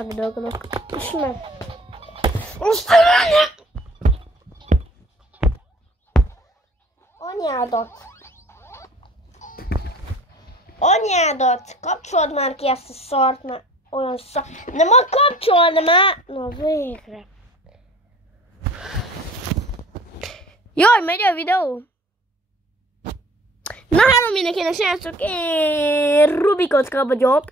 megdöglök. És meg... Anyádat! Anyádat! Kapcsold már ki ezt a szart, mert olyan szar... Nem a kapcsolni már! Na végre! Jaj, megy a videó! Na hello mindenkinek, srácok! Én Rubikocka vagyok.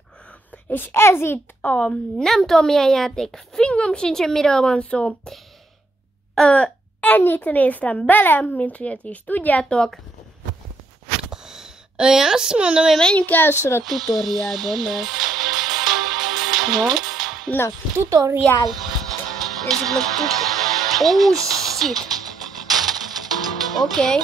És ez itt a nem tudom milyen játék. Fingom sincsen miről van szó. Ennyit néztem bele, mint hogy ezt is tudjátok. Én azt mondom, hogy menjünk először a tutoriálba, mert... Na, tutoriál. Nézzük meg Oh shit. Oké.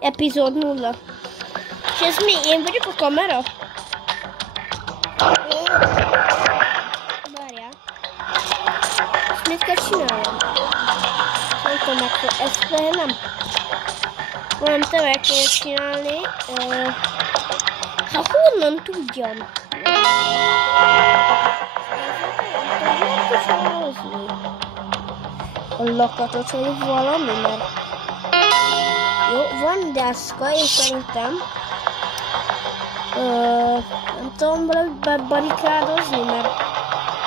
Epizód 0. És ez mi? Én vagyok a kamera? Várjál. És mit kell csináljam? Nem tudom meg, ezt nem. Valami te meg kell csinálni. Hát honnan tudjam? A lakatot vagy valami, mert... Jó, van deszka, és szerintem... nem tudom valahogy bebarikádozni, mert...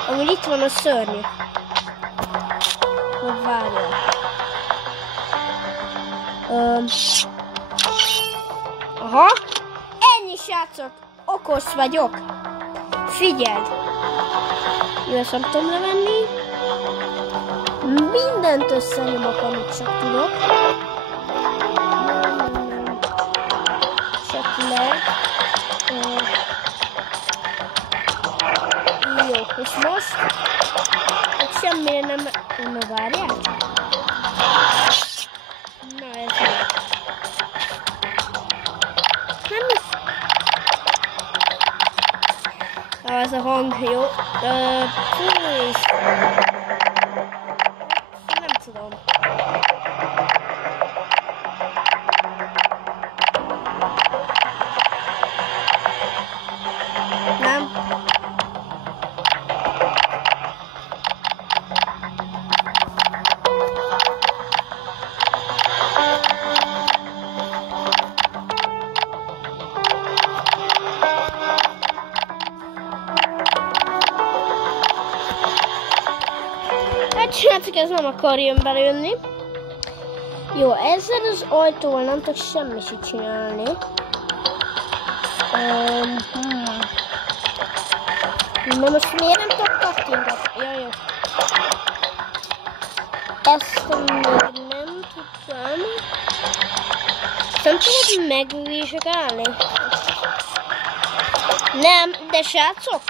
Amúgy itt van a szörnyű. Hogy várjál. Aha! Ennyi, srácok! Okos vagyok! Figyeld! Jó, ezt nem tudom levenni. Mindent összenyomok, amit csak tudok. Csak le. Jó, és most? Hát semmire nem... Na, várjál? Na, ez nem... Ez a hang, jó. Fú, és... Nem tudom. Nem. Srácok, ez nem akarjon belőni. Jó, ezzel az ajtóval nem tudok semmit csinálni. Na most miért nem tudok kattingatni? Jaj, ezt még nem tudtam. Nem tudod megvizsgálni? Nem, de srácok?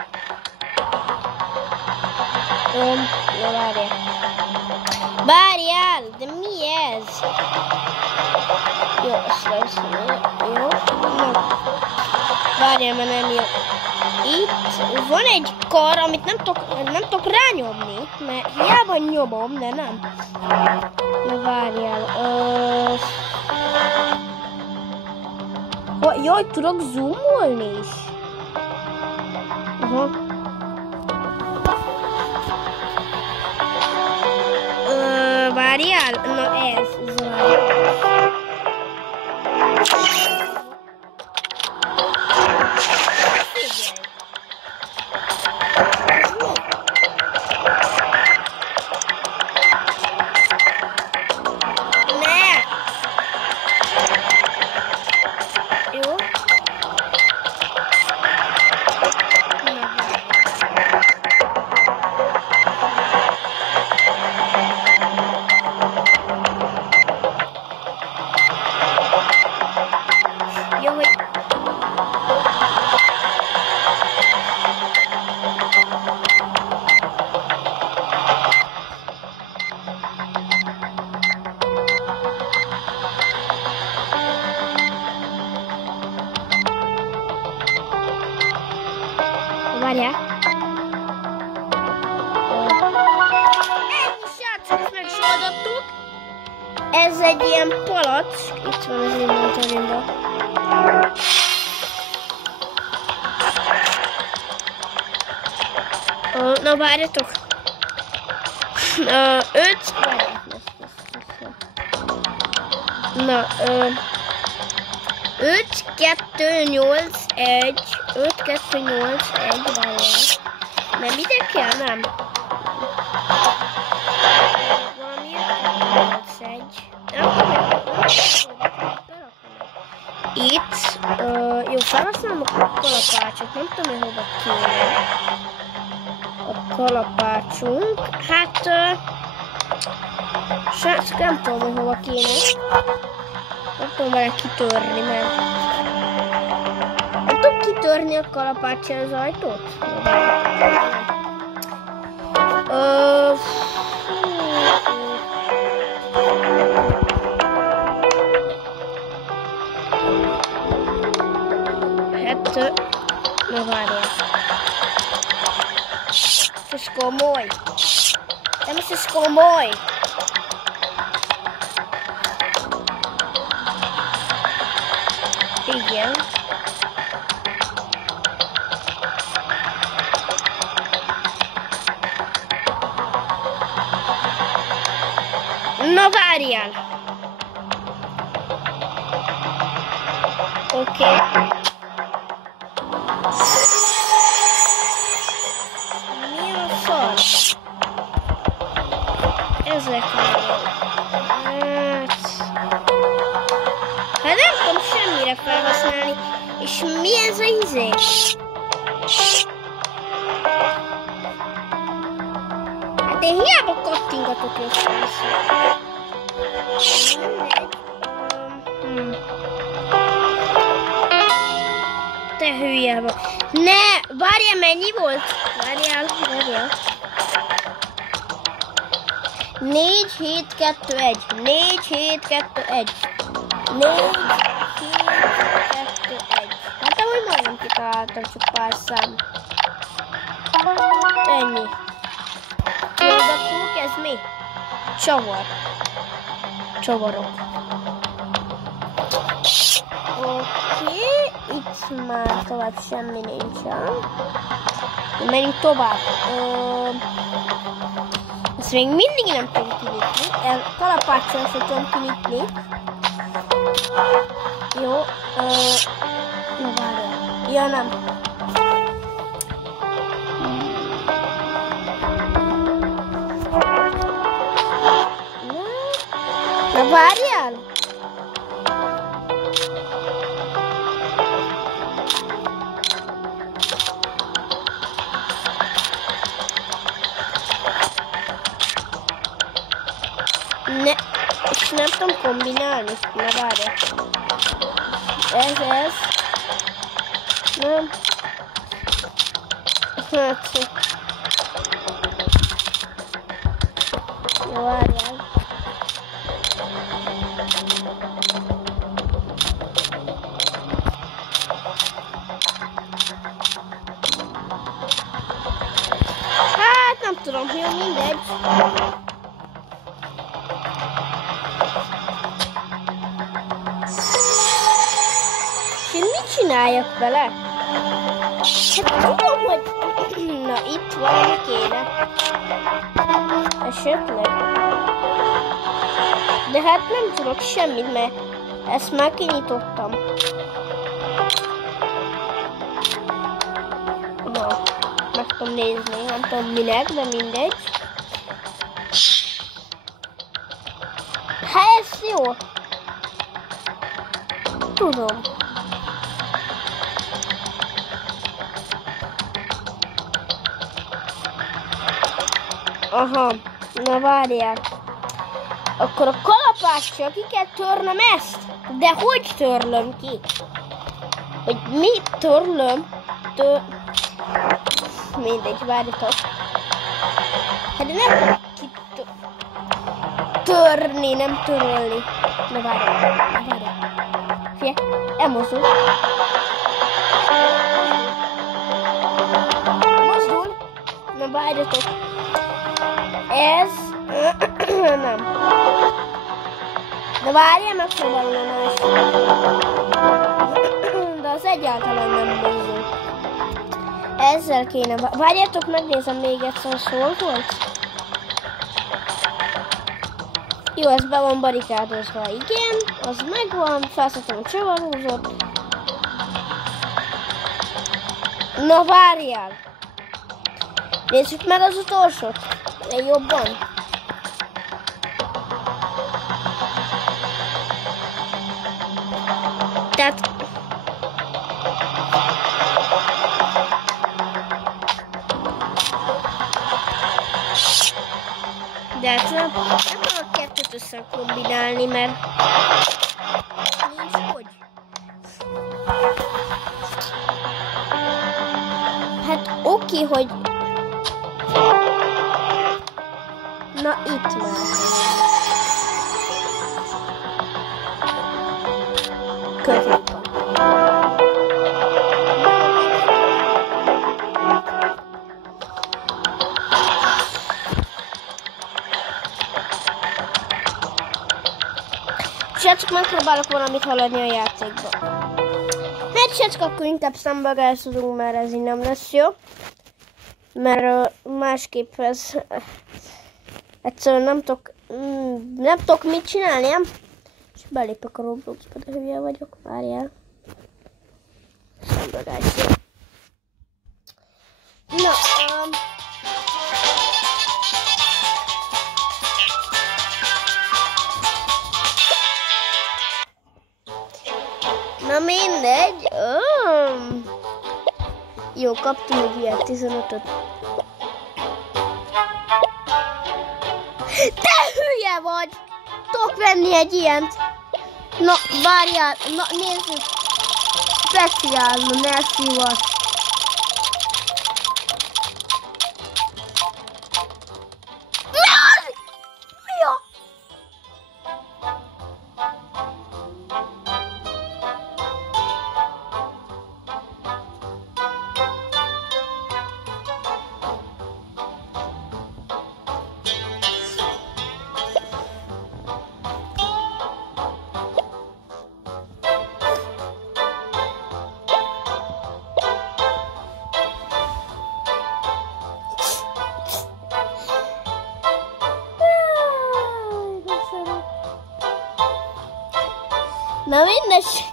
Jó, várjál. Várjál, de mi ez? Jó, ezt veszem. Jó, nem. Várjál, mert nem jó. Itt van egy kar, amit nem tudok rányomni, mert hiába nyomom, de nem. Na várjál. Jaj, tudok zoomolni is. Aha. Várjál? Na ez várjál. Várjál. Ez egy ilyen palack, itt van az inventorimban. Na várjatok. 5. Na, 5, 2, 8, 1. 5, 2, 8, 1. Várjál. Nem ide kell, nem? Itt, jó, felhasználom a kalapácsot, nem tudom, hogy hova kéne a kalapácsunk. Hát, srácok, nem tudom, hogy hova kéne. Nem tudom vele kitörni, mert nem tudom kitörni a kalapáccsal az ajtót. Na várjál. Ez komoly. Nem is ez komoly. Igen. Na várjál. Oké. Mi a fasz? Ezek hát nem tudom semmire felhasználni. És mi ez a izé? Hát én hiába kattingatok össze-vissza. Te hülye vagy. Ne! Várjál, mennyi volt? Várjál. 4, 7, 2, 1. 4, 7, 2, 1. 4, 7, 2, 1. Hát ahogy majdnem kitaláltam, csak pár szám. Ennyi. Kiadatunk, ez mi? Csavar. Csavarok. Oké, itt már tovább semmi nincsen. Menjünk tovább. Ezt még mindig nem tudom kinyitni. Kalapáccsal sem tudom kinyitni. Jó. Na várjál. Ja, nem. Na várjál. Ne, és nem tudom kombinálni. Na várjál. Ez. Nem. Hát. Jó, várjál. Hát nem tudom, jó, mindegy. És én mit csináljak vele? Hát tudom, hogy... Na, itt valami kéne. Esetleg. De hát nem tudok semmit, mert ezt már kinyitottam. Na, meg tudom nézni, nem tudom minek, de mindegy. Hát ez jó. Tudom. Aha, na várjál. Akkor a kalapáccsal ki kell törnöm ezt? De hogy törlöm ki? Hogy mit törlöm? Mindegy, várjatok. Hát de nem tudom törni, nem törölni. Na várjál. Figyelj, elmozdul. Mozdul. Na várjatok. Ez... nem. De várjál, megpróbálom a másik. De az egyáltalán nem bízom. Ezzel kéne... Várjátok, megnézem még egyszer, hol volt? Jó, ez be van barikádozva. Igen, az megvan. Felszedtem a csavarhúzót. Na várjál! Nézzük meg az utolsót. Jobban. Tehát... De hát nem tudok kettőt összekombinálni, mert nincs hogy. Hát oké, hogy... Na itt már. Között van. Srácok, megpróbálok valamit haladni a játékba. Hát srácok, akkor inkább szembegászodunk, mert ez így nem lesz jó. Mert másképp ez... Egyszerűen nem tudok mit csinálni, nem? És belépek a Robloxba, de hülye vagyok, várjál. Szembegászol. Na, Na mindegy. Jó, kaptam egy ilyet, 15-öt. Te hülye vagy! Tudok venni egy ilyent. Na, várjál, na nézzük. Speciál, ne szívass. Mi a? Na mindegy,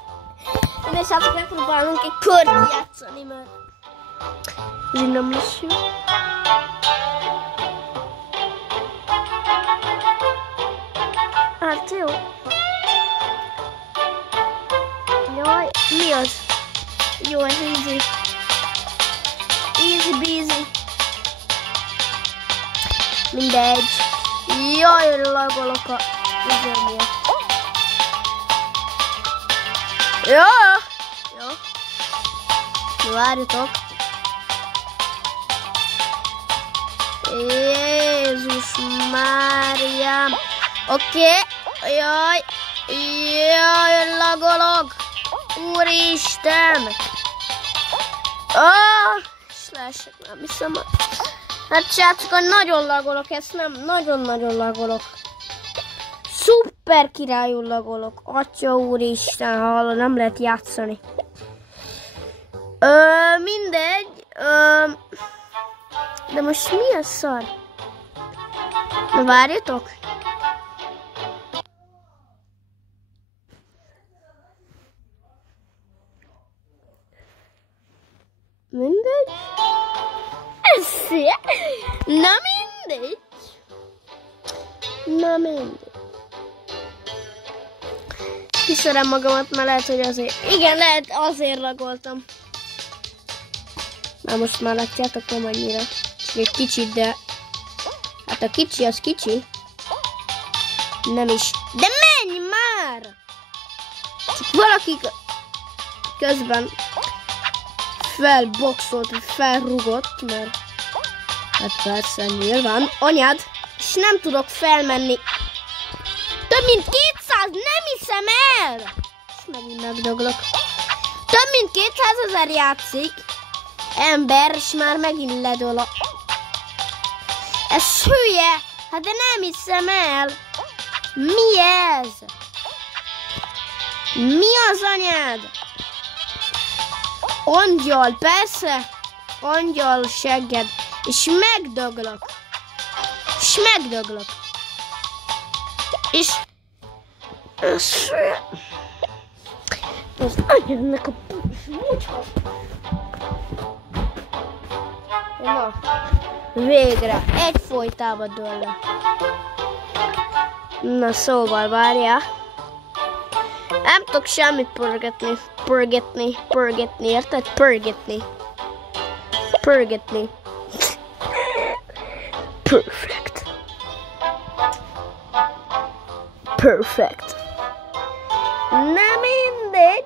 srácok, megpróbálunk egy kört játszani, mert ez így nem lesz jó. Hát jó. Jaj, mi az? Jó, ez easy. Easy breezy. Mindegy. Jaj, lagolok a üzemért. Jó! Várjatok. Jézus Máriám. Oké. Jaj, lagolok. Úristen. És leesek, nem hiszem. Hát srácok, nagyon lagolok, ezt nem, nagyon-nagyon lagolok. Szuper királyul lagolok. Atya úristen, hallod, nem lehet játszani. Mindegy. De most mi a szar? Na várjatok. Mindegy. Ez szia. Na mindegy. Na mindegy. Kiszerem magamat, mert lehet, hogy azért... Igen, lehet, azért lagoltam. Na most már látjátok, nem annyira. Még kicsit, de... Hát a kicsi az kicsi. Nem is. De menj már! Csak valaki közben felboxolt, felrugott, mert... Hát persze, nyilván. Anyád! És nem tudok felmenni. Több mint 200, nem hiszem el! És megint megdoglok. Több mint 200 000 játszik ember, és már megint ledol a... Ez hülye! Hát de nem hiszem el! Mi ez? Mi az anyád? Angyal, persze. Angyal segged. És megdöglök. És... Az anyádnak a... Na, végre. Egyfolytában dől le. Na szóval várjál. Nem tudok semmit pörgetni, érted? Pörgetni. Perfect. Nem mindegy.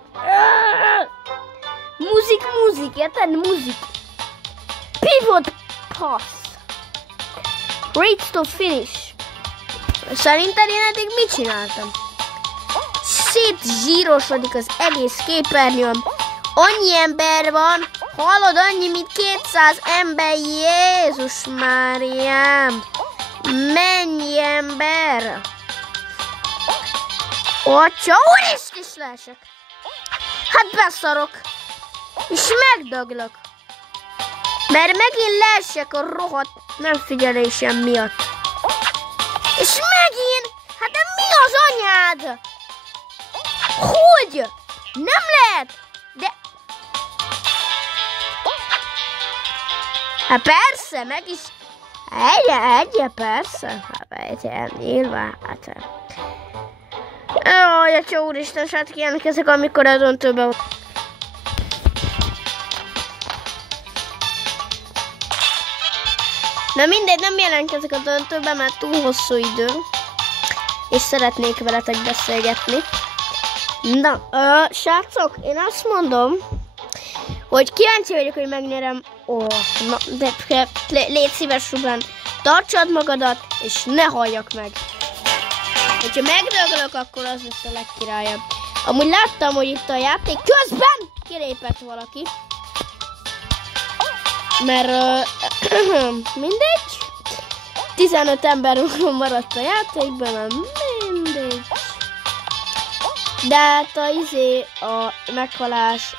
Múzik, érted? Múzik. Pivot pass. Rates to finish. Szerinted én eddig mit csináltam? Szétzsírosodik az egész képernyőm. Annyi ember van. Hallod, annyi, mint 200 ember. Jézus Máriám. Mennyi ember. Atya, úristen, is leesek. Hát beszarok. És megdöglök. Mert megint leesek a rohadt nem figyelésem miatt. És megint? Hát de mi az anyád? Hogy? Nem lehet? De... Hát persze, meg is... Egy, persze. Hát nyilván, hát... Jaj, atya úristen, hát ilyenek ezek, amikor a döntőben van. Na mindegy, nem jelentkezek a döntőben, mert túl hosszú idő. És szeretnék veletek beszélgetni. Na, srácok, én azt mondom, hogy kíváncsi vagyok, hogy megnyerem. Na, de légy szíves, Ruben, tartsad magadat, és ne halljak meg. Hogyha megdöglök, akkor az lesz a legkirályabb. Amúgy láttam, hogy itt a játék közben kilépett valaki. Mert mindegy. 15 ember maradt a játékban, mindegy. De hát a meghalás,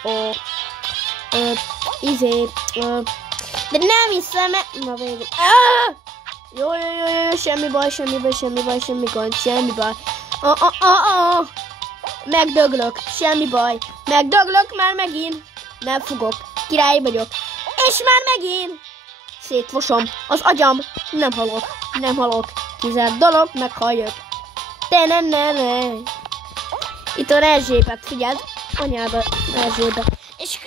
de nem hiszem, na végül. Jó, semmi baj. Megdöglök, semmi baj. Megdöglök már megint. Nem fogok, király vagyok. És már megint szétfosom az agyam. Nem halok. Kizárt dolog, meghalljak. Ne. Itt a Erzsébet, figyeld. Anyába Erzsébet. És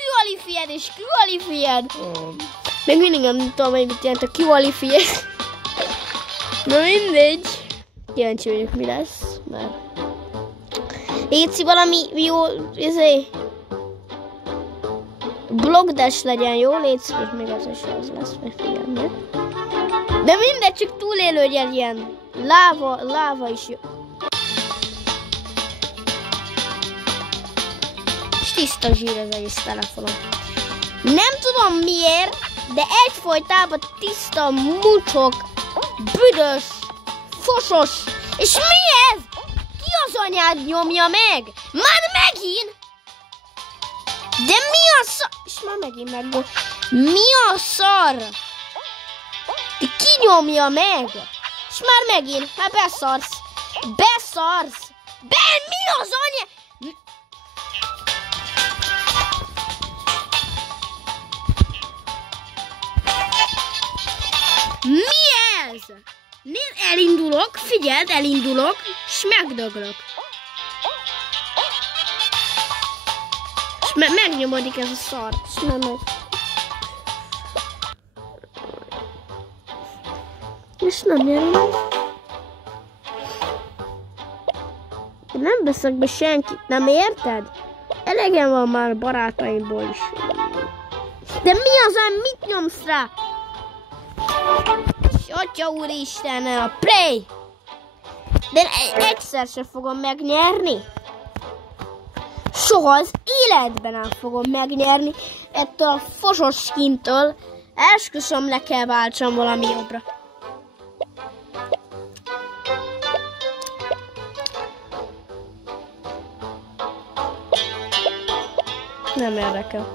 qualified. Még mindig nem tudom, hogy mit jelent a qualified. Na mindegy. Kíváncsi vagyok, mi lesz. Mert... Léci valami jó, blogdash legyen, jó? Léci, és még az is az lesz, meg figyelj. De mindegy, csak túlélő legyen. Láva is jó. És tiszta zsír az egész telefonom. Nem tudom miért, de egyfolytában tiszta, mucsok, büdös, fosos. És mi ez? Ki az anyád nyomja meg? Már megint? De mi a szar? És már megint megvolt. Mi a szar? Ki nyomja meg? És már megint. Hát beszarsz. Mi az anyád? Mi ez? Elindulok, figyeld, és megdöglök. És megnyomodik ez a szar. És nem nyerem. Nem veszek be senkit, nem érted? Elegem van már barátaimból is. De mi az, mit nyomsz rá? Atya úristen, a play! De egyszer sem fogom megnyerni. Soha az életben nem fogom megnyerni ettől a fosos skintől. Esküszöm, le kell váltsam valami jobbra. Nem érdekel.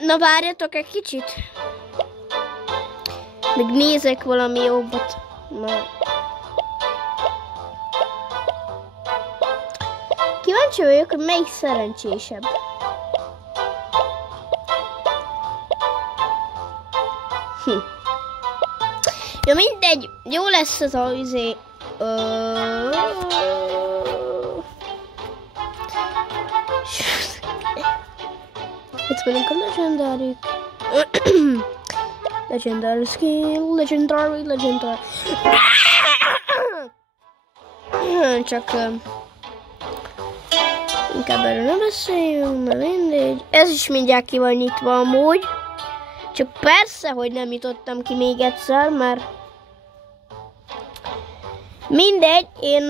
Na várjatok egy kicsit. Még nézek valami jobbat. Na. Kíváncsi vagyok, hogy melyik szerencsésebb. Ja, mindegy, jó lesz ez a izé. Itt vagyunk a legendary. Legendary skin, legendary. Csak inkább erről nem beszéljünk, na mindegy. Ez is mindjárt ki van nyitva amúgy. Csak persze, hogy nem nyitottam ki még egyszer, mert mindegy, én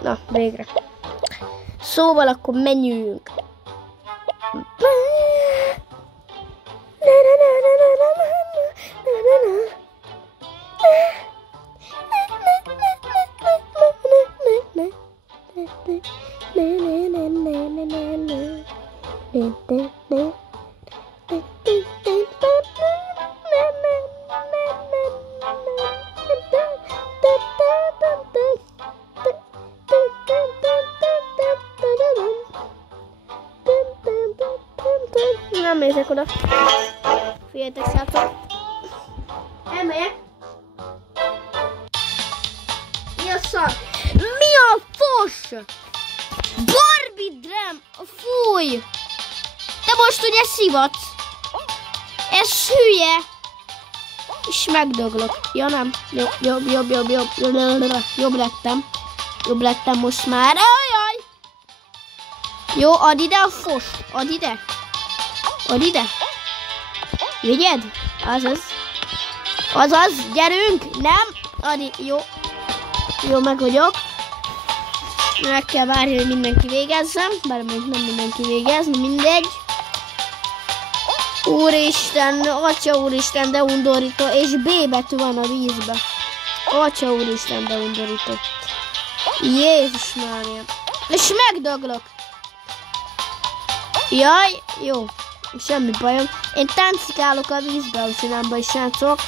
na, végre. Szóval akkor menjünk. Nem nézek oda. Figyeljetek, srácok. Elmegyek. Mi a szar? Mi a fos? Barbie Drum! Fúj! Te most ugye szivatsz. Ez hülye. És megdöglök. Ja nem. Jobb lettem. Jobb lettem most már. Ajaj! Jó, add ide a fos. Add ide. Add ide. Vigyed? Azaz, gyerünk. Nem. Adi, jó. Jó, meg vagyok. Meg kell várni, hogy mindenki végezzen. Bár még nem mindenki végez, mindegy. Úristen, atya úristen, de undorító. És B betű van a vízbe. Atya úristen, de undorító. Jézus Mária. És megdöglök. Jaj, jó. Semmi bajom. Én táncikálok a vízbe, a csinálba is, srácok.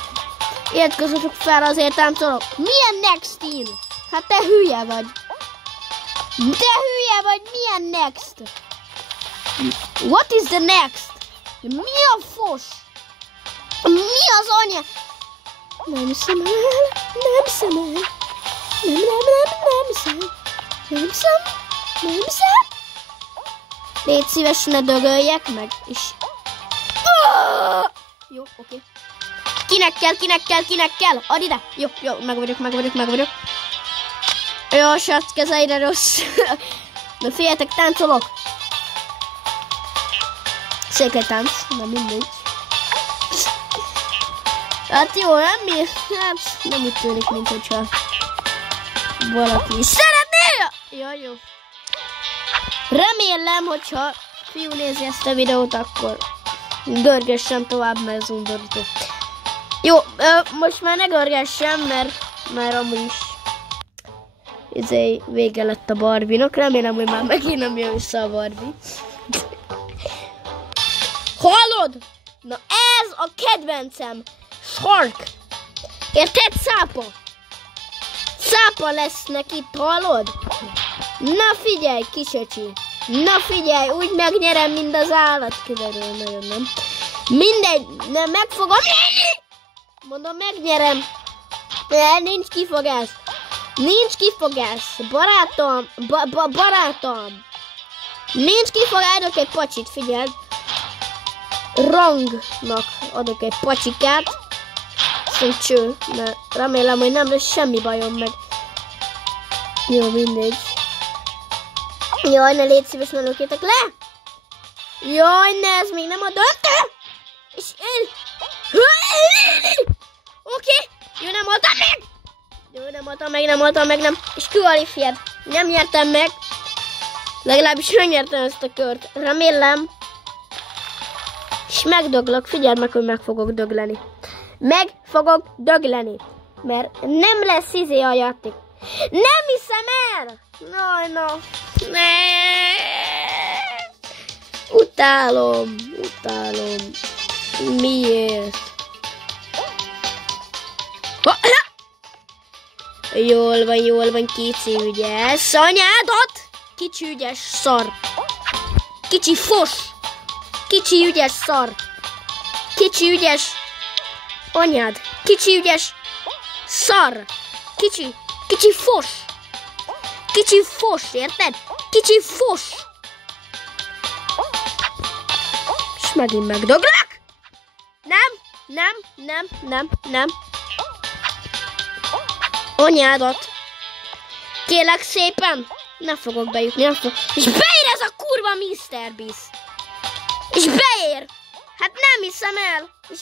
Értkezzetek fel, azért táncolok. Milyen next in? Hát te hülye vagy. Te hülye vagy, milyen next? What is the next? Mi a fos? Mi az anya? Nem szem el, nem szem el. Nem szem. Légy szíves, ne dögöljek meg, és... Jó, oké. Kinek kell? Add ide! Jó, meg vagyok. Jó, srác, kezeire rossz. Na figyeljetek, táncolok. Székely tánc, na mindegy. Hát jó, nem mi? Hát nem úgy tűnik, mint hogyha valaki is szeretné! Jó. Remélem, hogyha fiú nézi ezt a videót, akkor görgessen tovább, mert ez undorító. Jó, most már ne görgessen, mert amúgy is vége lett a Barbie-nak. Remélem, hogy már megint nem jön vissza a Barbie. Hallod? Na ez a kedvencem. Shark. Érted, szápa? Szápa lesz neki, hallod? Na figyelj, kisöcsi. Na figyelj, úgy megnyerem, mint az állat. Kiderül, nagyon nem. Mindegy, nem megfogom. Mondom, megnyerem. Nincs kifogás. Barátom. Nincs kifogás, adok egy pacsit, figyeld. Rangnak adok egy pacsikát. Szóval cső, mert remélem, hogy nem lesz semmi bajom meg. Jó, mindegy. Jaj, ne légy szíves, ne lökjétek le! Jaj, ne, ez még nem a döntő! És én... Oké, jó, nem haltam meg! Jó, nem haltam meg. És kvalified. Nem nyertem meg. Legalábbis megnyertem ezt a kört. Remélem. És megdöglök. Figyeld meg, hogy meg fogok dögleni. Mert nem lesz izé a játék. Nem hiszem el! No. Ne. Utálom. Miért? Jól van, kicsi ügyes. Anyádat! Kicsi ügyes szar. Kicsi fos. Kicsi ügyes szar. Kicsi ügyes anyád. Kicsi ügyes szar. Kicsi fos. Kicsi fos, érted? Kicsi fos. És megint megdöglök. Nem. Anyádat. Kérlek szépen. Nem fogok bejutni, És beér ez a kurva Mr. Beast. És beér. Hát nem hiszem el. Ez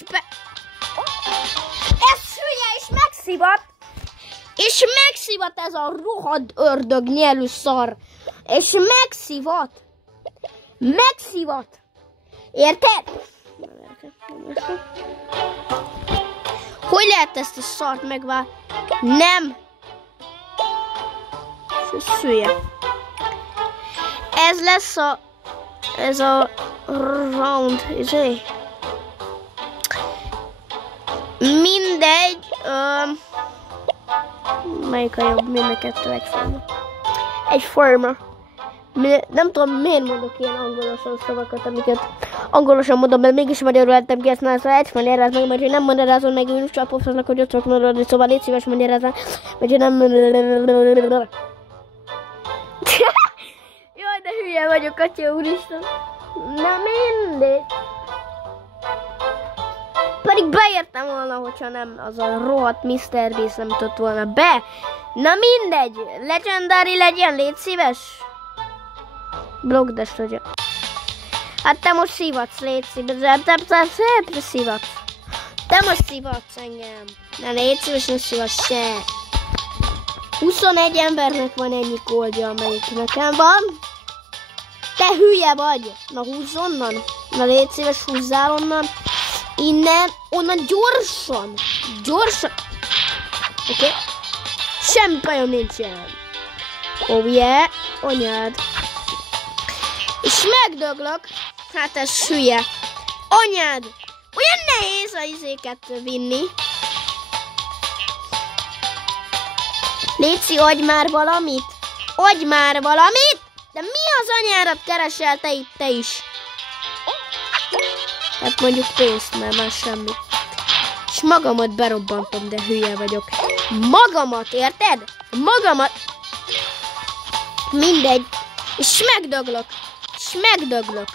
hülye, és megszivat ez a rohadt ördög nyelű szar. És megszivat. Érted? Hogy lehet ezt a szart megválni? Nem. Ez hülye. Ez lesz ez a round, mindegy, melyik a jobb, mind a kettő egyforma. Nem tudom, miért mondok ilyen angolosan szavakat, amiket angolosan mondom, mert mégis magyarul lettem ki, ezt már szóval egy magyaráz meg, mert nem magyarázol meg, úgy csak popszoznak, hogy ott szoktam mondani, szóval légy szíves magyarázol, mert nem... Jaj, de hülye vagyok, atya úristen. Na mindegy. Pedig beértem volna, hogyha nem az a rohadt Mr. Beast nem tudott volna be. Na mindegy. Legendary legyen, légy szíves. Blogdes legyen. Hát te most szivatsz, légy szíves. Te szivatsz. Te most szivatsz engem. Na légy szíves, nem szivatsz se. 21 embernek van ennyi kódja, amelyik nekem van. Te hülye vagy! Na húzz onnan! Na légy szíves, húzzál onnan! Innen, onnan gyorsan! Oké? Semmi bajom nincsen! Oh yeah! Anyád! És megdöglök! Hát ez hülye! Anyád! Olyan nehéz a izéket vinni! Léci, adj már valamit! De mi az anyárat keresel te is? Hát mondjuk pénzt, mert már semmi. És magamat berobbantom, de hülye vagyok. Magamat, érted? Mindegy. És megdöglök.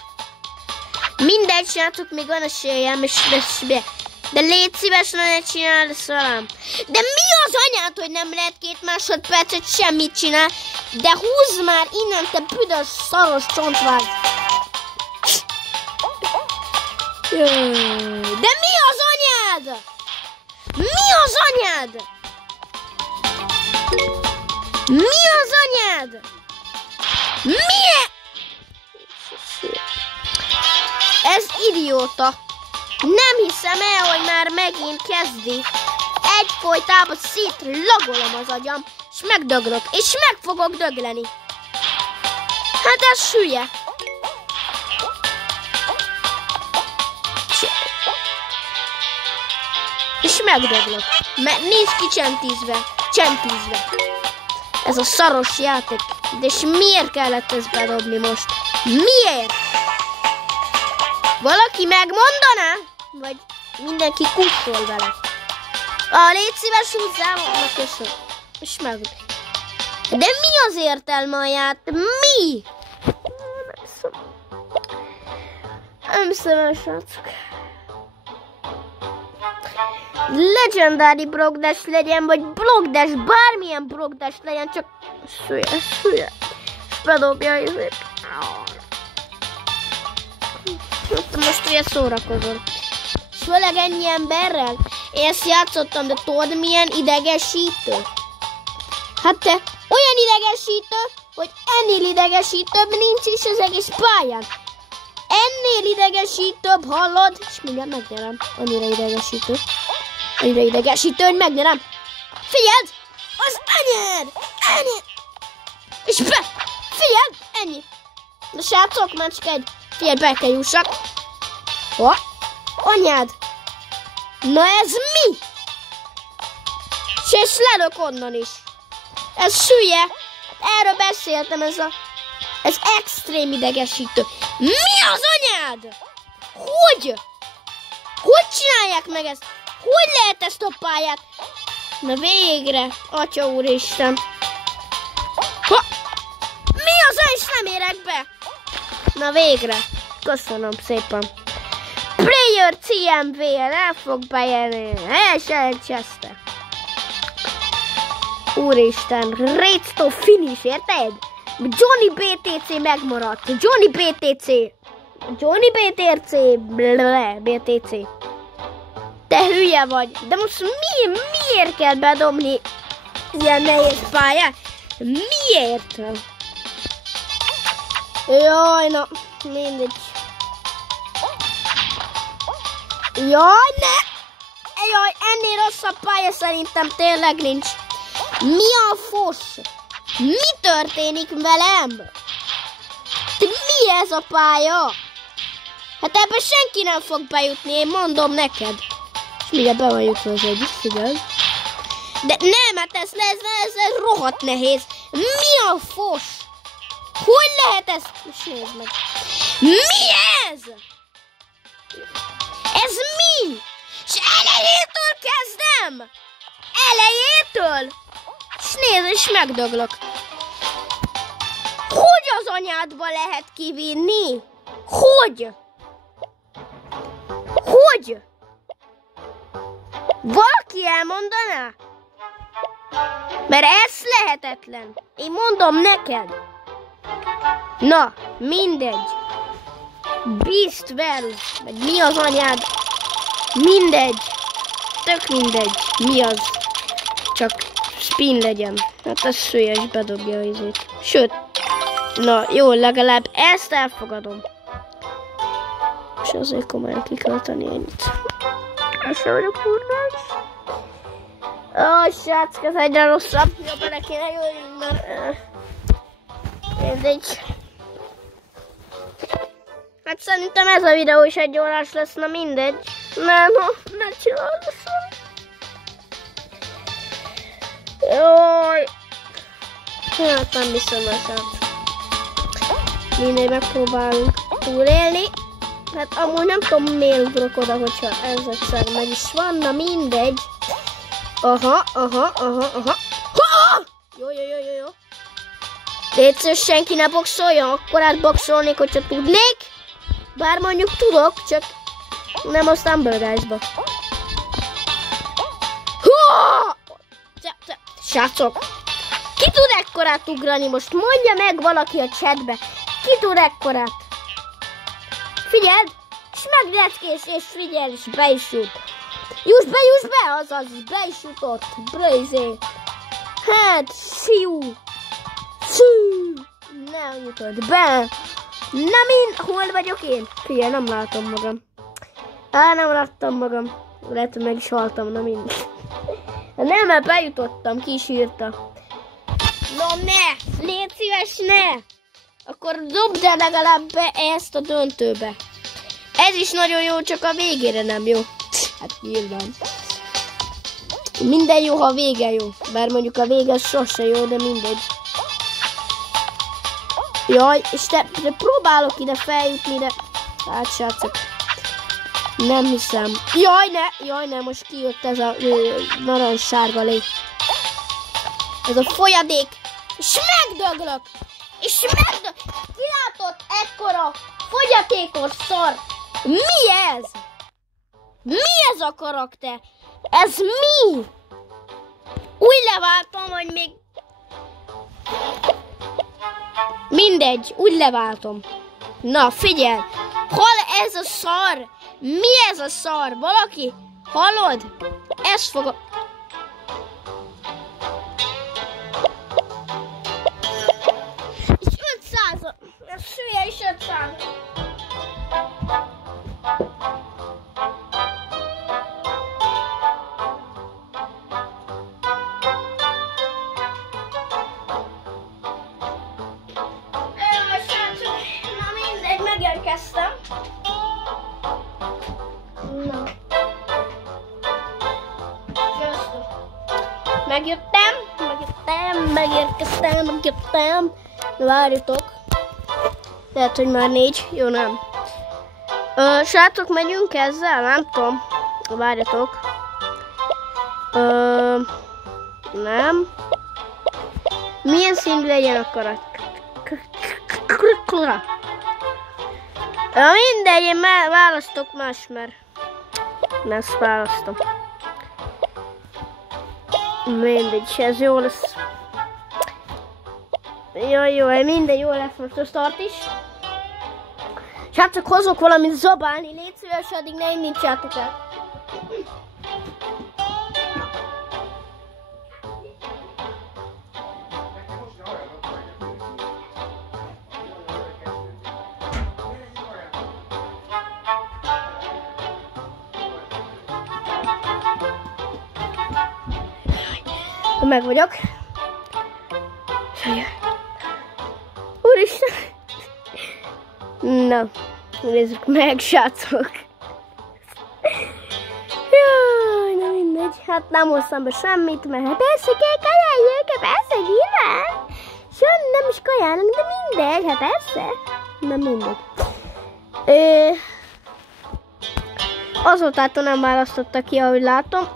Mindegy, srácok, még van esélyem, de légy szíves, ne csinálj velem. De mi az anyád, hogy nem lehet 2 másodpercet semmit csinál? De húzz már innen, te büdös, szaros csontvágy. De mi az anyád? Ez idióta. Nem hiszem el, hogy már megint kezdi. Egyfolytában szétlagolom az agyam, és megdöglök, és meg fogok dögleni. Hát ez hülye. És megdöglök, mert nincs kicsempízve. Ez a szaros játék. De és miért kellett ezt bedobni most? Miért? Valaki megmondaná? Vagy mindenki kussol vele? Légy szíves, húzzál, na köszönöm. És meg. De mi az értelme a játék? Mi? Nem hiszem, srácok. Legendary Brogdash legyen, vagy Brogdash, bármilyen Brogdash legyen, csak szülye. És bedobja izét. Most ugye szórakozol. És főleg ennyi emberrel? Én ezt játszottam, de tudod milyen idegesítő? Hát te olyan idegesítő, hogy ennél idegesítőbb nincs is az egész pályán. Ennél idegesítőbb, hallod? És mindjárt megnyerem. Annyira idegesítő, hogy megnyerem. Figyeld! Az anyád! Ennyi! És be! Figyeld! Ennyi! Na srácok, már csak egy Figyelj, be kell jussak. Anyád! Na ez mi? És lelök onnan is. Ez hülye. Erről beszéltem, ez extrém idegesítő. Mi az anyád? Hogy? Hogy csinálják meg ezt? Hogy lehet ezt a pályát? Na végre, Atya Úristen. Mi az, és nem érek be? Na végre. Köszönöm szépen. Player CMV-en el fog bejönni. Elcseszte. Úristen, race to finish, érted? Johnny BTC megmaradt. Johnny BTC. BTC. Te hülye vagy. De most miért kell bedobni ilyen nehéz pályát? Miért? Jaj, na, mindegy. Jaj, ne! Jaj, ennél rosszabb pálya szerintem tényleg nincs. Mi a fosz? Mi történik velem? Mi ez a pálya? Hát ebben senki nem fog bejutni, én mondom neked. És mire be van jutva az egyik, figyelj. De nem, hát ez rohadt nehéz. Mi a fosz? Hogy lehet ezt? És nézd meg. Mi ez? Ez mi? És elejétől kezdem? Elejétől? És nézd, és megdöglök. Hogy az anyádba lehet kivinni? Hogy? Hogy? Valaki elmondaná? Mert ez lehetetlen. Én mondom neked. Na, mindegy. Beast well. Vagy mi az anyád? Mindegy. Tök mindegy. Mi az? Csak spin legyen. Hát ez szülyes, bedobja az izét. Sőt. Na, jó, legalább ezt elfogadom. És azért komolyan ki kell tenni ennyit. Ez sem vagyok kurva. Srácok, ez egyre rosszabb. Jó, bele kéne jönnünk, mert... mindegy. Hát szerintem ez a videó is 1 órás lesz, na mindegy. Ne csinálod ezt. Jaj. Hát nem hiszem ezt. Mindegy, megpróbálunk túlélni. Hát amúgy nem tudom, miért ugrok oda, hogyha ez egyszer meg is van, na mindegy. Aha. Jó. Légy senki ne boxoljon, akkor átboxolnék, hogyha tudnék. Bár mondjuk tudok, csak nem a Stumble Guys-ba. Srácok, ki tud ekkorát ugrani most? Mondja meg valaki a chatbe. Ki tud ekkorát? Figyeld, és megleckész, és figyelj, és be is jut. Juss be, azaz, be is jutott. Brézé. Hát, siú. Nem jutott be. Hol vagyok én? Figyelj, nem látom magam. Nem láttam magam. Lehet, hogy meg is haltam, na mindegy. Nem, mert bejutottam, ki is írta. No ne, légy szíves, ne. Akkor dobd el legalább be ezt a döntőbe. Ez is nagyon jó, csak a végére nem jó. Hát nyilván. Minden jó, ha a vége jó. Bár mondjuk a vége sose jó, de mindegy. Jaj, és de próbálok ide feljutni, de... Hát srácok. Nem hiszem. Jaj, ne, most kijött ez a narancssárga lé. Ez a folyadék. És megdöglök. Kilátott ekkora fogyatékos szar. Mi ez? Mi ez a karakter? Ez mi? Úgy leváltom, hogy még... Mindegy, úgy leváltom. Na, figyelj. Hol ez a szar? Mi ez a szar? Valaki? Hallod? Ez fog a... És 500. Ez hülye is 500. megérkeztem. Na. Megérkeztem. Na, várjatok. Lehet, hogy már 4. Jó, nem. Srácok, megyünk ezzel? Nem tudom. Várjatok. Nem. Milyen színű legyen a karakter? Mindegy, én választok más, mert ezt választom. Mindegy, ez jó lesz. Jó, mindegy, jó lesz most a start is. Srácok, hozok valamit zabálni, légy szíves, addig ne indítsátok el. Meg vagyok. Úristen! Na, nézzük meg, srácok. Jaj, na mindegy. Hát nem hoztam be semmit, mert hát persze kell kajáljak, persze nyilván. Nem is kajálnak, de mindegy, hát persze. Na mindegy. Azóta nem választotta ki, ahogy látom.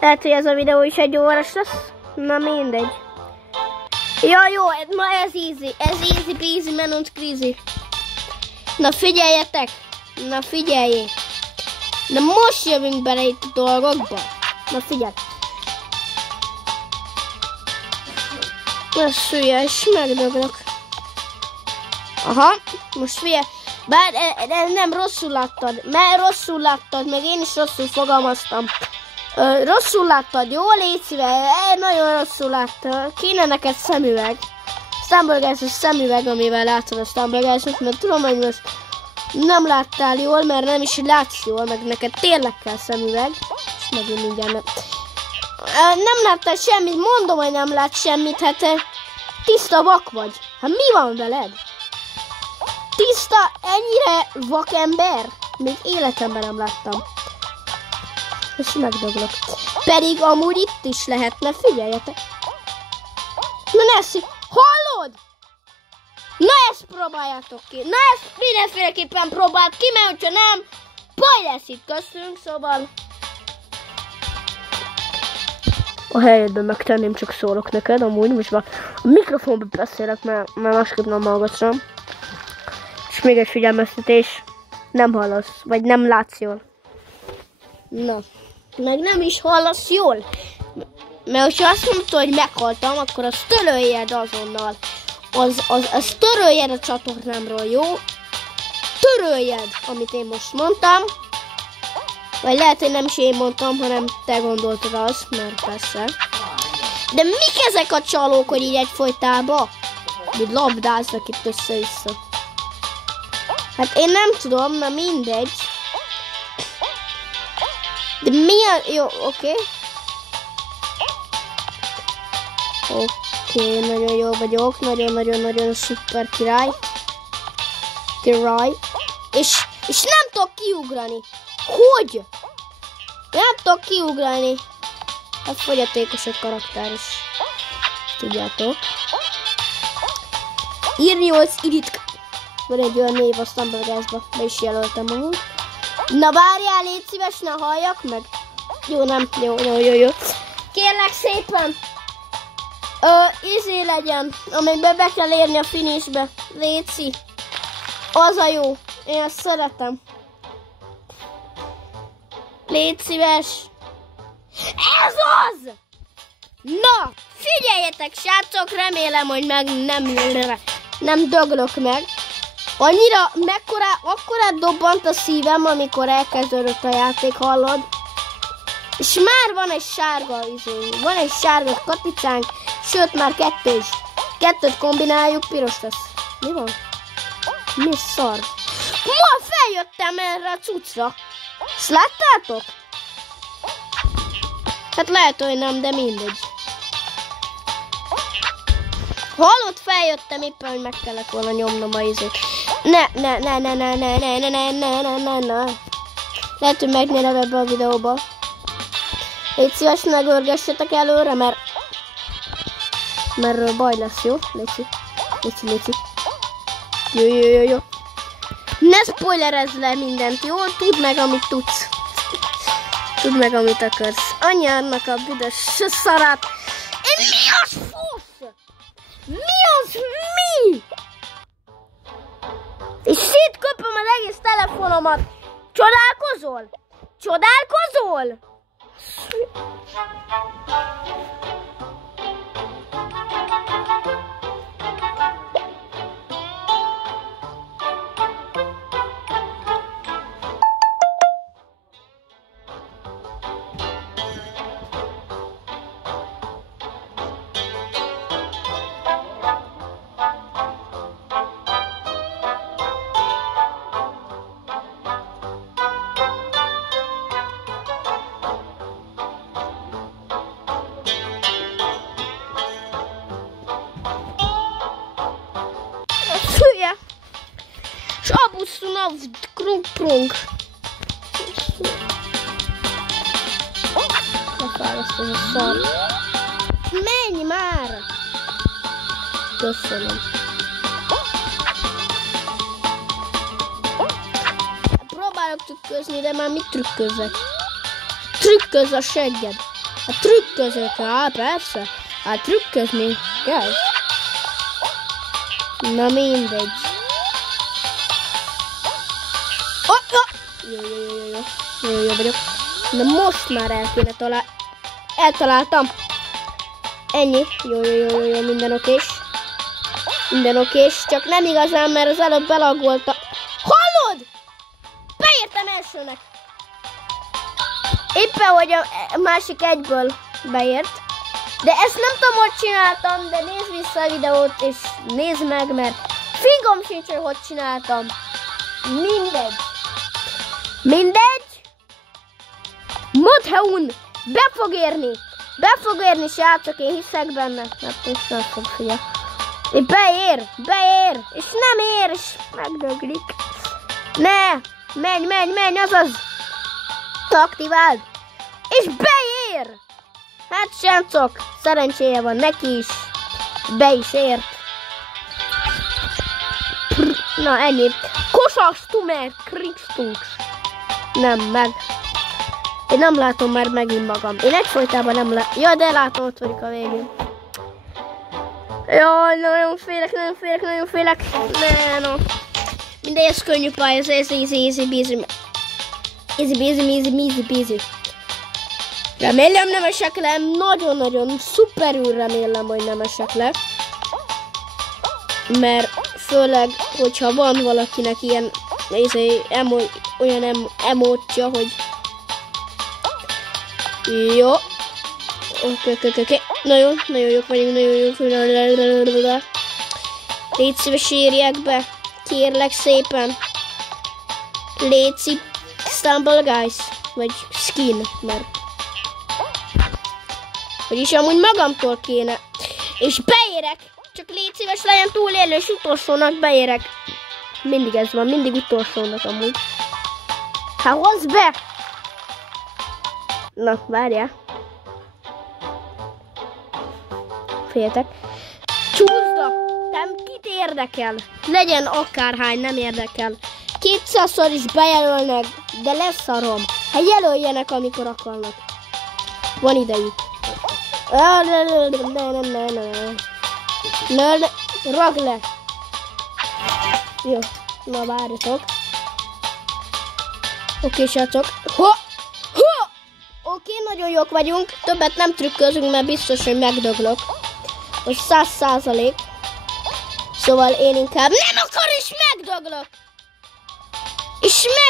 Lehet, hogy ez a videó is 1 órás lesz. Na mindegy. Ja, jó, ma ez easy. Ez easy peasy, lemon squeezy. Na figyeljetek. Na figyeljék. Na most jövünk bele itt a dolgokba. Na figyelj. Ez hülye, és megdöglök. Aha, most figyelj. Bár nem rosszul láttad. Mert rosszul láttad, meg én is rosszul fogalmaztam. Rosszul láttad, jó? Légy szíves, nagyon rosszul láttad. Kéne neked szemüveg. Stumble-Guys szemüveg, amivel látod a Stumble-Guys-ot, mert tudom, hogy most nem láttál jól, mert nem is látsz jól, meg neked tényleg kell szemüveg. És megint mindjárt nem láttál semmit, mondom, hogy nem látsz semmit, hát tiszta vak vagy. Hát mi van veled? Tiszta, ennyire vakember? Még életemben nem láttam. És megdöglök. Pedig amúgy itt is lehetne, figyeljetek. Na Nessi, hallod? Na ezt próbáljátok ki. Na ezt mindenféleképpen próbáld ki, mert hogyha nem, baj lesz itt köztünk, szóval. A helyedben megtenném, csak szólok neked, amúgy most már a mikrofonba beszélek, mert másképp nem hallgatom. És még egy figyelmeztetés, nem hallasz, vagy nem látsz jól. Na, meg nem is hallasz jól. Mert hogyha azt mondta, hogy meghaltam, akkor azt töröljed azonnal. Az töröljed a csatornámról, jó? Töröljed, amit én most mondtam. Vagy lehet, hogy nem is én mondtam, hanem te gondoltad azt, mert persze. De mik ezek a csalók, hogy így egyfolytában? Úgy labdáznak itt össze-vissza. Hát én nem tudom, na mindegy. De milyen... Jó, oké. Oké, nagyon jó vagyok. Nagyon szuper király. És nem tudok kiugrani. Hogy? Nem tudok kiugrani. Hát fogyatékos a karakter is. Tudjátok. Írnyolc Iditka. Van egy olyan név a Stumble-Guys-ba. Be is jelöltem amúgy. Na várjál, légy szíves, ne halljak meg. Jó, nem. Jó. Kérlek szépen. Izé legyen, amelyben be kell érni a finishbe. Léci. Az a jó. Én ezt szeretem. Légy szíves. Ez az! Na, figyeljetek, srácok, remélem, hogy meg nem döglök meg. Annyira, akkorát dobbant a szívem, amikor elkezdődött a játék, hallod? És már van egy sárga van egy sárga kapicánk, sőt már 2 is. 2-t kombináljuk, piros lesz. Mi van? Mi szar? Ma feljöttem erre a cuccra. Ezt láttátok? Hát lehet, hogy nem, de mindegy. Hallott, feljöttem éppen, hogy meg kellett volna nyomnom a izét. Ne. Lehet, hogy megnyerem ebbe a videóba. Légy szíves, ne görgessetek előre, mert baj lesz, jó? Léci. Jó. Ne spoilerezz le mindent, jó? Tudd meg, amit tudsz. Tudd meg, amit akarsz. Anyádnak a büdös szarát. Mi az fosz? Mi az mi? És szétköpöm az egész telefonomat. Csodálkozol? Abuszunov krunk. Lefárasztom a szar. Menj már! Köszönöm. Próbálok trükközni, de már mit trükközzek? Trükközz a segged. Hát trükközök, persze. Hát trükközni kell. Na mindegy. Jó vagyok. Na most már el kéne találni. Eltaláltam. Ennyi. Jó, minden okés. Csak nem igazán, mert az előbb belagolta. Hallod? Beértem elsőnek. Éppen, hogy a másik egyből beért. De ezt nem tudom, hogy csináltam, de nézd vissza a videót, és nézd meg, mert fingom sincs, hogy csináltam. Mindegy. Modheun be fog érni, srácok, én hiszek benne. Hát és nem fog, figyelj. Beér, és nem ér, és megdöglik. Ne, menj, azaz. Aktiváld, és beér. Hát srácok, szerencséje van neki is. Be is ért. Na ennyi. Kosasztumer, krikstunks. Nem, meg. Én nem látom már megint magam. Én egyfolytában nem látom. Ja, de látom, ott vagyok a végén. Jaj, nagyon félek. No. Mindegy, ez könnyű pálya, ez easy busy. Remélem nem esek le, nagyon szuperül remélem, hogy nem esek le. Mert főleg, hogyha van valakinek ilyen olyan emótja, hogy jó. Oké. Nagyon jók vagyunk, Légy szíves, írják be. Kérlek szépen. Léci Stumble Guys. Vagy Skin, mert vagyis amúgy magamtól kéne. És beérek. Csak légy szíves, legyen túlélő, és utolsónak beérek. Mindig ez van, mindig utolsónak amúgy. Hát hozz be! Na, várjál. Féltek. Csúszda! Nem kit érdekel? Legyen akárhány, nem érdekel. 200-szor is bejelölnek, de leszarom. Hát jelöljenek, amikor akarnak. Van idejük. Ne. Ragd le. Jó, na várjatok. Oké, srácok. Oké, nagyon jók vagyunk. Többet nem trükközünk, mert biztos, hogy megdöglök. Most 100%. Szóval én inkább nem akar, és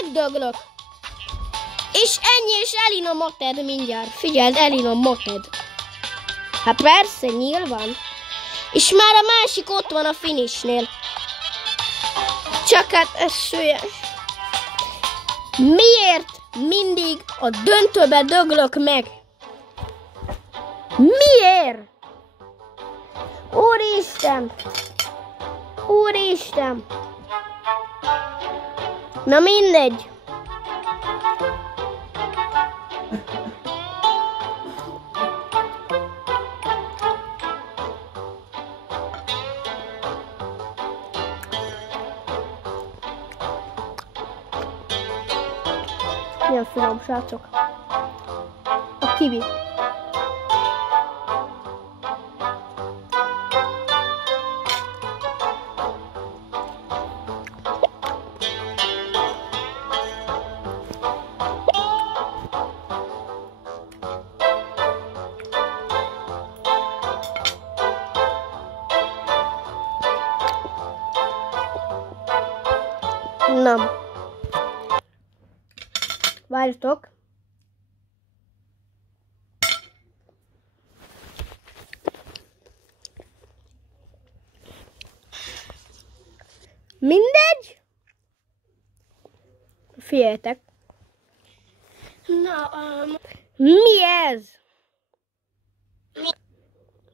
megdöglök. És ennyi, és elinom moted mindjárt. Figyeld, elinom moted. Hát persze, nyilván. És már a másik ott van a finishnél. Csak hát ez sülyes. Miért mindig a döntőbe döglök meg? Miért? Úr Úristen! Úristen! Na mindegy. Milyen finom, srácok. A kiwi. Nem. Várjatok. Mindegy. Figyeljetek. Na, Mi ez?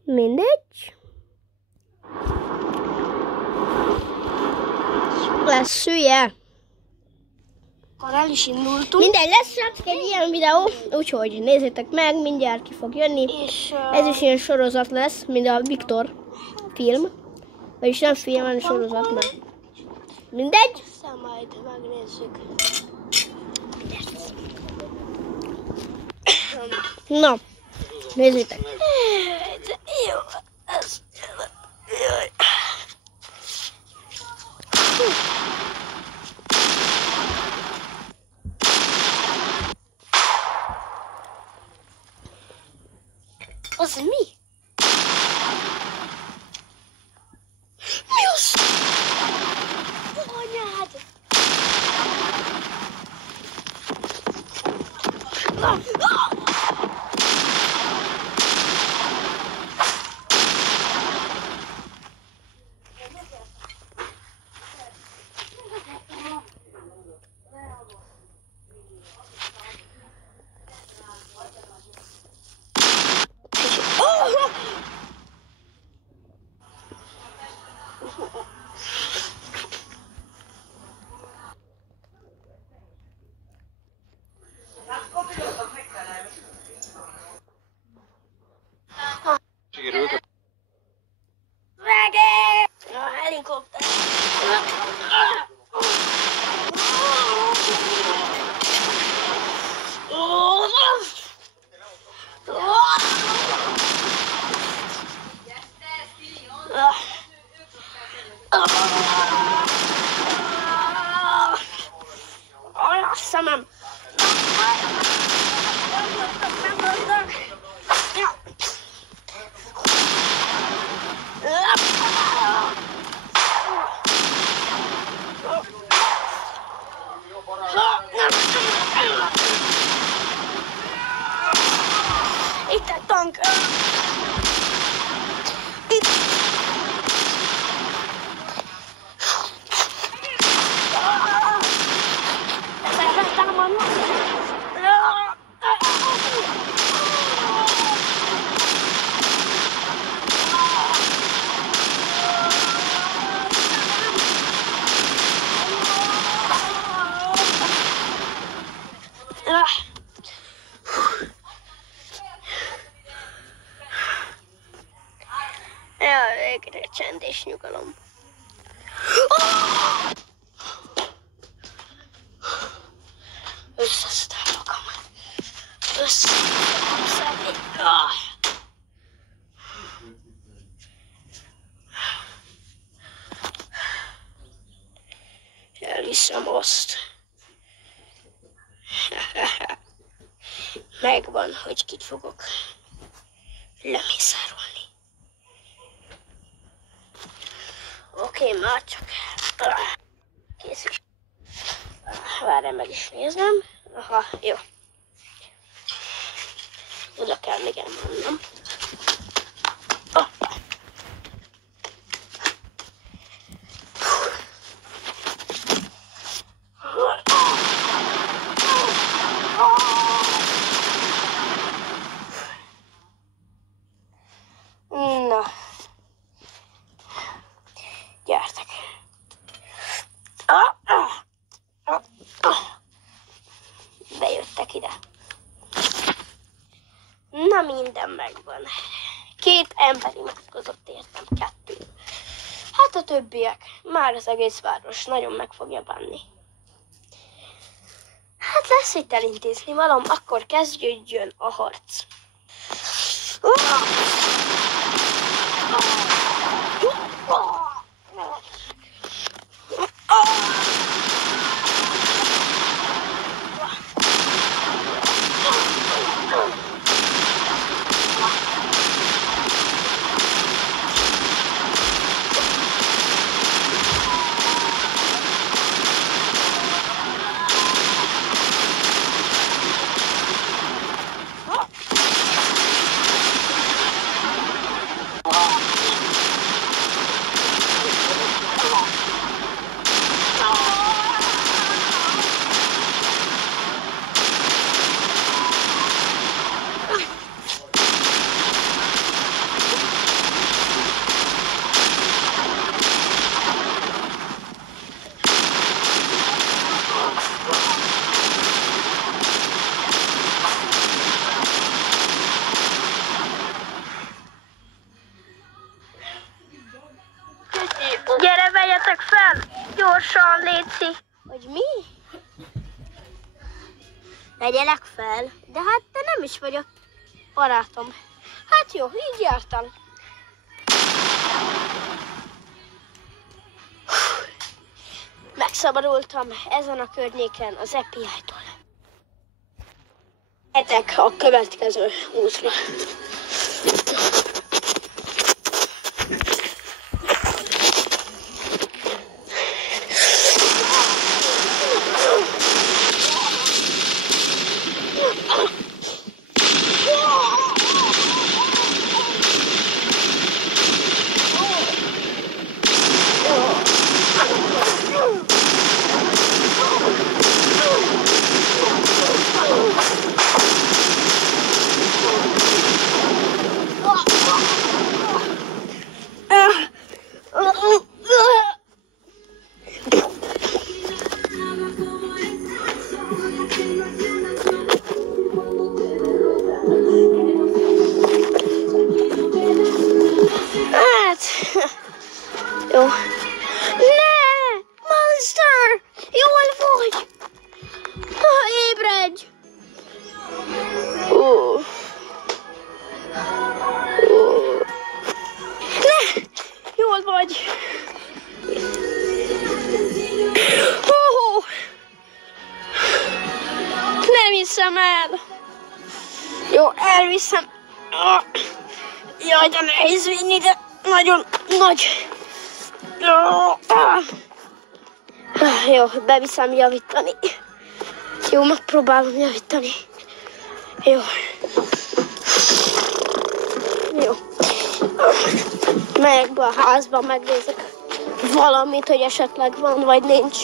Mindegy. Lesz hülye. akkor el is indultunk. Mindegy, lesz csak egy ilyen videó, úgyhogy nézzétek meg, mindjárt ki fog jönni. És Ez is ilyen sorozat lesz, mint a Viktor film. Vagyis nem film, hanem sorozat, mert mindegy. aztán majd megnézzük. Na, nézzétek. De jó, ez... Jaj. Az mi? Mi az? Anyád! A helikopter. A szemem. Itt egy tank. Itt. Ja, végre csend és nyugalom. Összeszedem magamat. Összeszedni. Elviszem azt. Megvan, hogy kit fogok lemészárolni. Oké, már csak készül. Várjál, meg is nézem. Aha, jó. Oda kell még elmennem. Na. minden megvan. 2 emberi maszkotot értem, 2. Hát a többiek, már az egész város nagyon meg fogja bánni. Hát lesz itt elintézni valam, akkor kezdődjön a harc. Gyere, vegyetek fel! Gyorsan, léci! Hogy mi? Vegyelek fel? De hát te nem is vagy a barátom. Hát jó, így jártam. Megszabadultam ezen a környéken az FBI-tól. Etek a következő útra. Jó. Ne! Monster! Jól vagy! Ébredj! Ne! Jól vagy! Nem hiszem el! Jó, elviszem. Jaj, de nehéz vinni, de nagyon nagy. Jó, beviszem javítani. Jó, megpróbálom javítani. Jó. Jó. Megyek be a házba, megnézek valamit, hogy esetleg van, vagy nincs.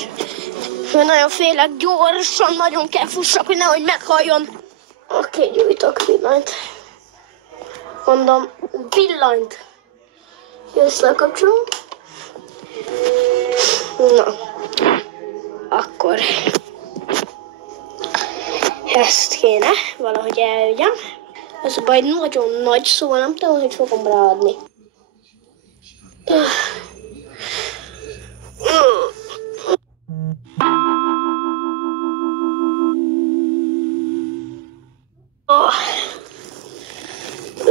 Mert nagyon félek, gyorsan, nagyon kell fussak, hogy nehogy meghalljon. Oké, gyújtok villanyt. Mondom, villanyt. Jössz, lekapcsolom. Na, akkor ezt kéne valahogy elvigyem. Ez a baj nagyon nagy, szóval nem tudom, hogy fogom ráadni.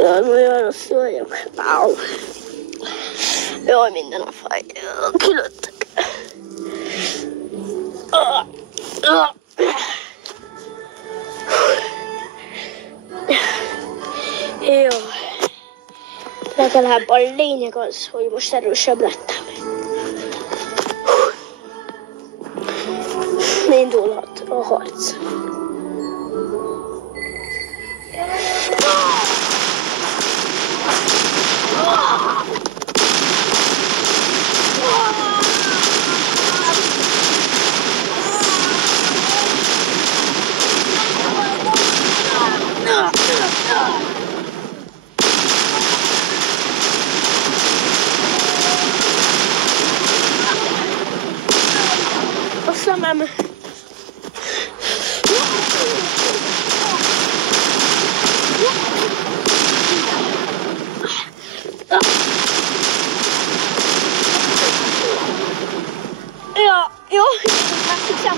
Nagyon rossz vagyok. Áú. Jaj, minden a fáj. Kilőttek. Jó. Legalább a lényeg az, hogy most erősebb lettem. Indulhat a harc. A szemem. Jó, másik szám.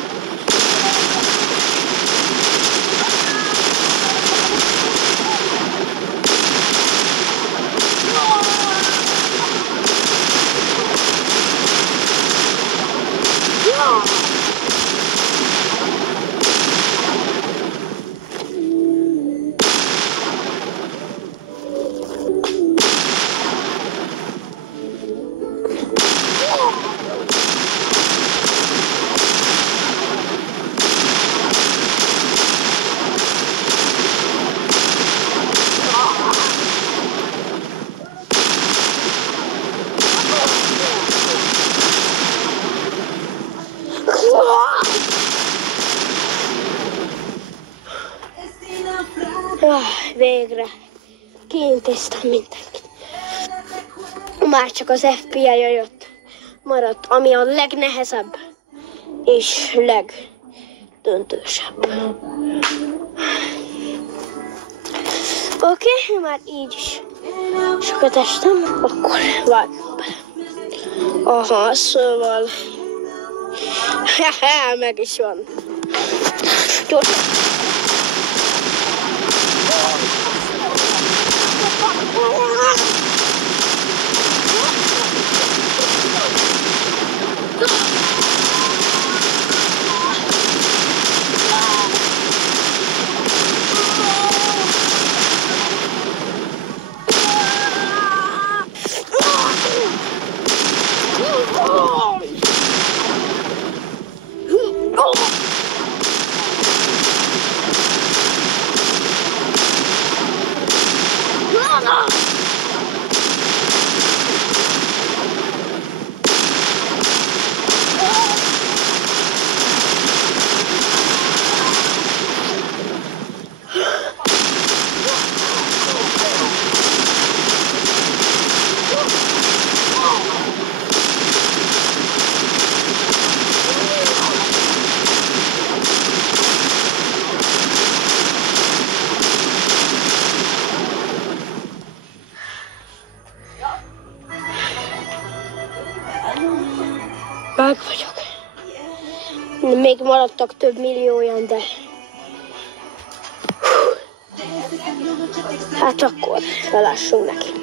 Végre kiintéztem mindenkit. Már csak az FBI-ja jött. Maradt, ami a legnehezebb és legdöntősebb. Oké, már így is sokat estem, akkor vágjunk bele. Aha, szóval... meg is van. Gyorsan. Meg vagyok. Még maradtak több millióan, de... Hát akkor felássunk neki.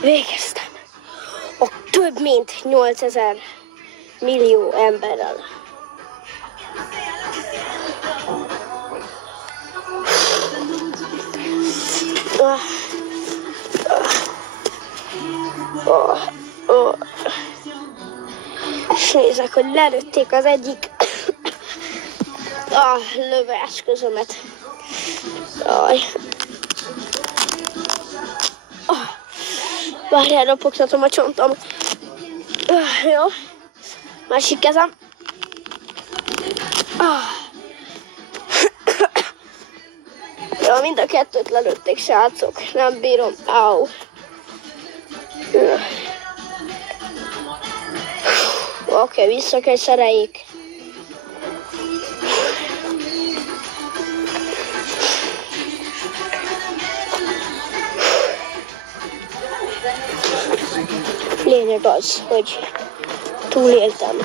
Végeztem a több mint 8000 millió emberrel. És nézek, hogy lelőtték az egyik löveesközömet. Várjál, ropogtatom a csontom. Jó. Másik kezem. Jó, mind a kettőt lelőtték, srácok. Nem bírom. Au. Oké, vissza kell szereljék. Lényeg az, hogy túléltem.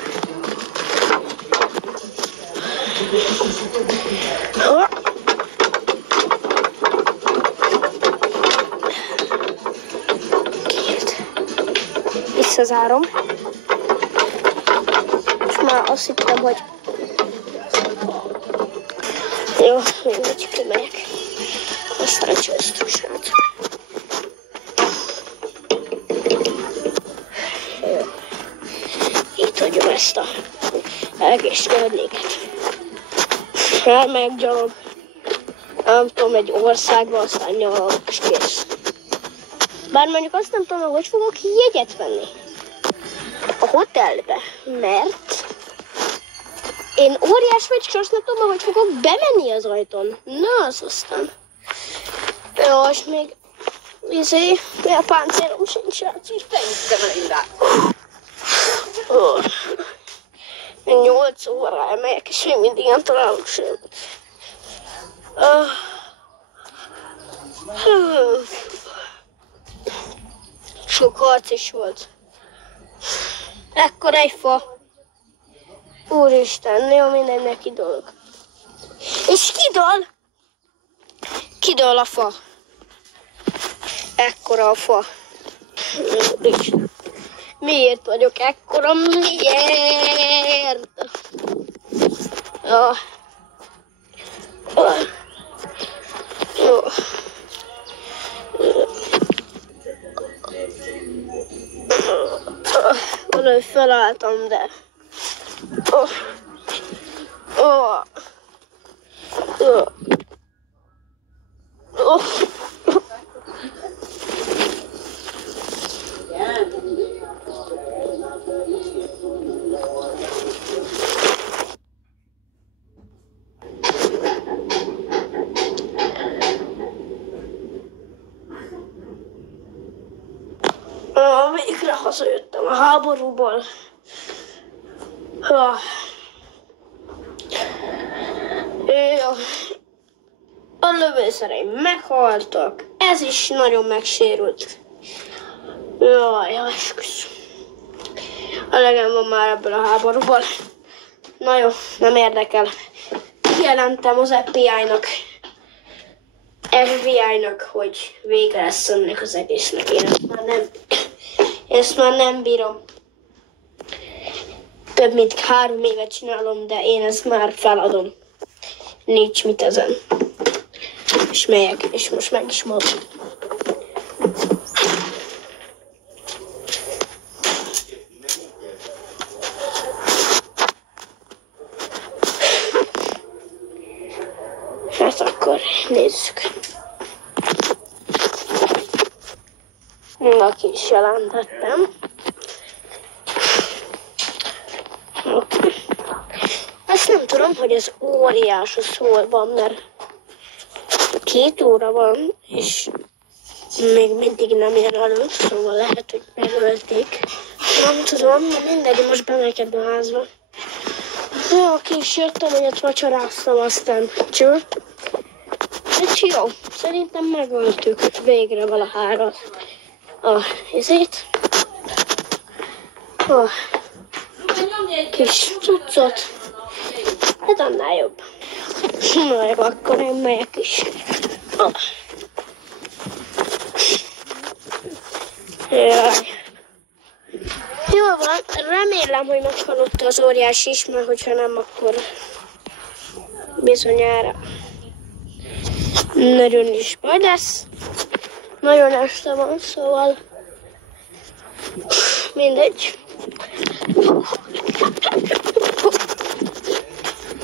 visszazárom. És már azt hittem, hogy... Jó, mindegy, kimegyek. Aztán csőztük, srácok. Itt hagyom ezt a egész környéket. Elmegyek gyalog. Nem tudom, egy országba, aztán nyaralok, és kész. Bár mondjuk azt nem tudom, hogy fogok jegyet venni a hotelbe, mert én óriás vagy, és azt nem tudom, hogy fogok bemenni az ajtón. Na, az aztán. Jó, és még a páncélom sincs, srác, így oh. 8 óra elmegyek, és még mindig nem találok semmit. Sok harc is volt. Ekkor egy fa. Úristen, jó, mindennek kidolog. És kidől? Kidől a fa. Ekkora a fa. Úristen. Miért vagyok ekkora? Miért? Jó. Valahogy felálltam, de... Végre hazajöttem a háborúból. A lövőszereim meghaltak. Ez is nagyon megsérült. Jaj, esküszöm. Elegem van már ebből a háborúból. Na jó, nem érdekel. Kijelentem az FBI-nak, hogy vége lesz ennek az egésznek. Én ezt már nem bírom. Több mint 3 évet csinálom, de én ezt már feladom. Nincs mit ezen. És megyek, és most meg is mondom. Hát akkor nézzük. Na, ki is jelentettem. Azt nem tudom, hogy ez óriásos hol van, mert 2 óra van, és még mindig nem ér elő, szóval lehet, hogy megölték. Nem tudom, de mindegy, most bemegyek ebbe a házba. Jó, ki is jöttem, hogy ott vacsoráztam, aztán cső. Hát jó, szerintem megöltük végre valahára ezért. A kis cuccot. Hát annál jobb. Na jó, akkor én megyek is. Jaj. Jó van, remélem, hogy meghallotta az óriás is, mert hogyha nem, akkor bizonyára nagyon is baj lesz. Nagyon este van, szóval mindegy.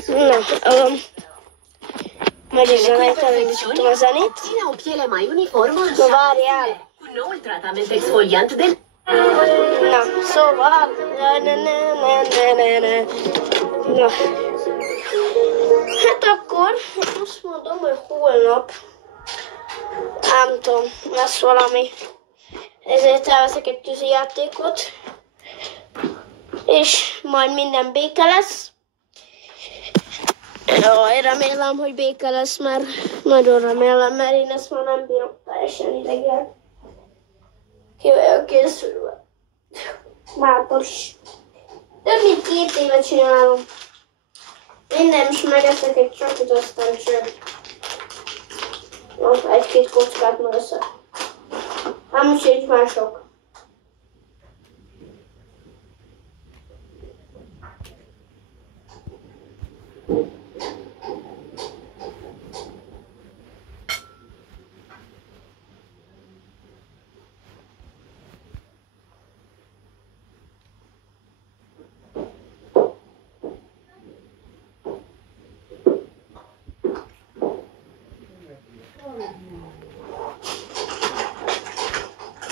Na, majd is zenét, elindítottam a zenét. Na, várjál. Na, szóval... Na. Hát akkor azt mondom, hogy holnap, nem tudom, lesz valami. Ezért elveszek egy tűzijátékot. És majd minden béke lesz. Jaj, remélem, hogy béke lesz, mert nagyon remélem, mert én ezt már nem bírom, teljesen idegen. Ki vagyok készülve. Mától is. Több mint 2 éve csinálom. Minden is megeszek egy csokit, aztán csak. Egy-két kockát megeszek. Nem is így már sok.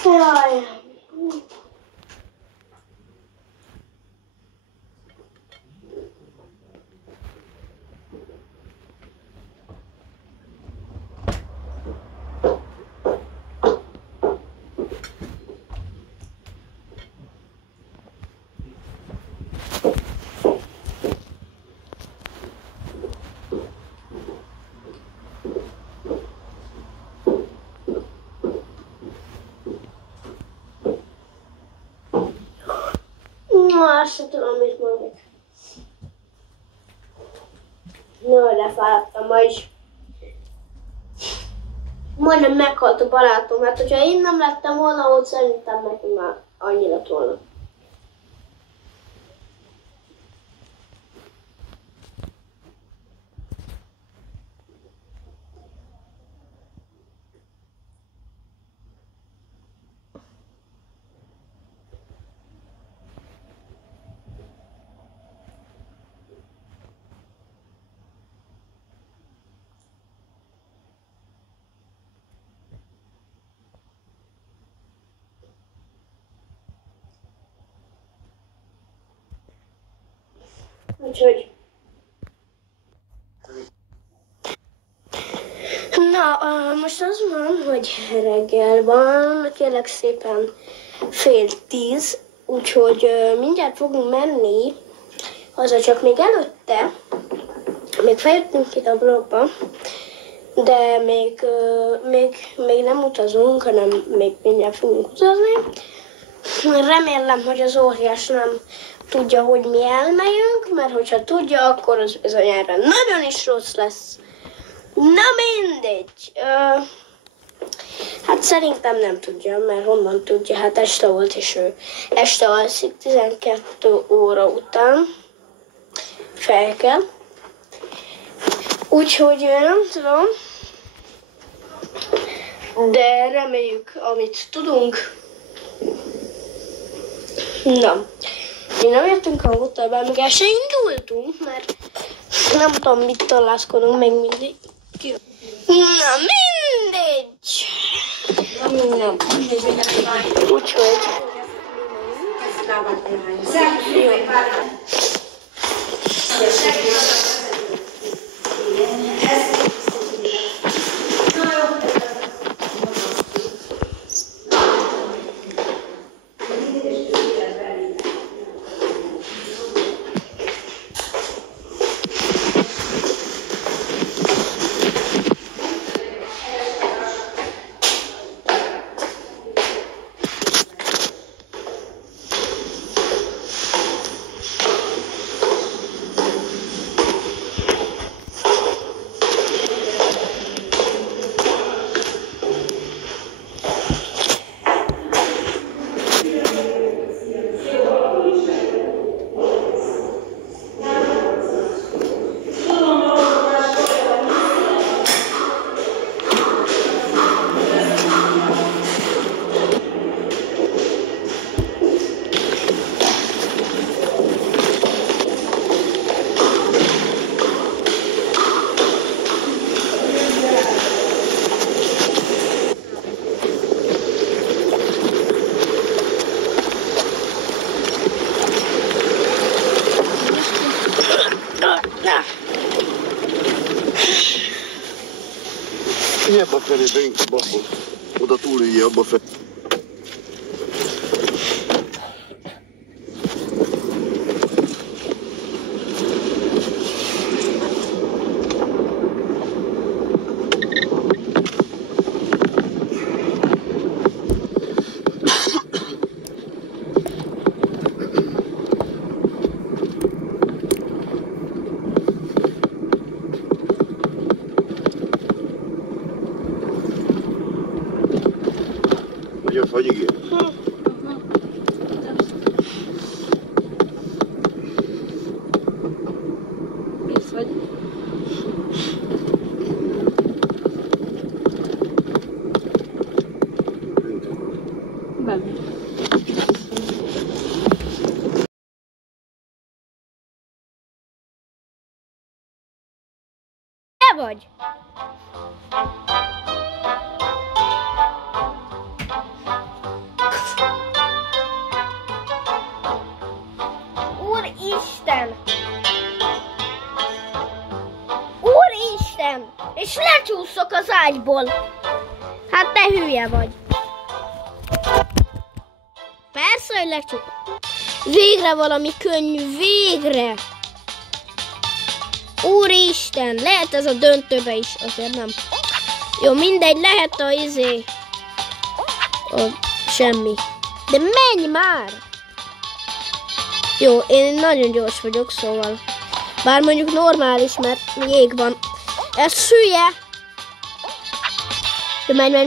Jaj. Azt sem tudom, mit mondjuk. Jaj, lefáradtam ma is. Majdnem meghalt a barátom, hát hogyha én nem lettem volna ott, szerintem neki már annyi lett volna. Úgyhogy... Na, most az van, hogy reggel van, kérlek szépen 9:30, úgyhogy mindjárt fogunk menni, haza, csak még előtte, még feljöttünk ide a blogba, de még nem utazunk, hanem még mindjárt fogunk utazni. Remélem, hogy az óriás nem tudja, hogy mi elmegyünk, mert hogyha tudja, akkor az bizonyára nagyon is rossz lesz. Na mindegy. Hát szerintem nem tudja, mert honnan tudja, hát este volt, és ő este alszik 12 óra után. Fel kell. Úgyhogy nem tudom, de reméljük, amit tudunk. Na, mi nem értünk a hotelbe, még el se indultunk, mert nem tudom, mit találkozunk még mindig. Na mindegy! Na, úgyhogy... Ebbe felé inkább abból. Oda túlüljé, abba felé. Vagy igen. Mész vagy? Benne. Te vagy? lecsúszok az ágyból. Hát te hülye vagy. Persze, hogy lecsúszok. Végre valami könnyű, végre. Úristen, lehet ez a döntőbe is, azért nem. Jó, mindegy, lehet a semmi. De menj már! Jó, én nagyon gyors vagyok, szóval. Bár mondjuk normális, mert jég van. Ez hülye! Menj!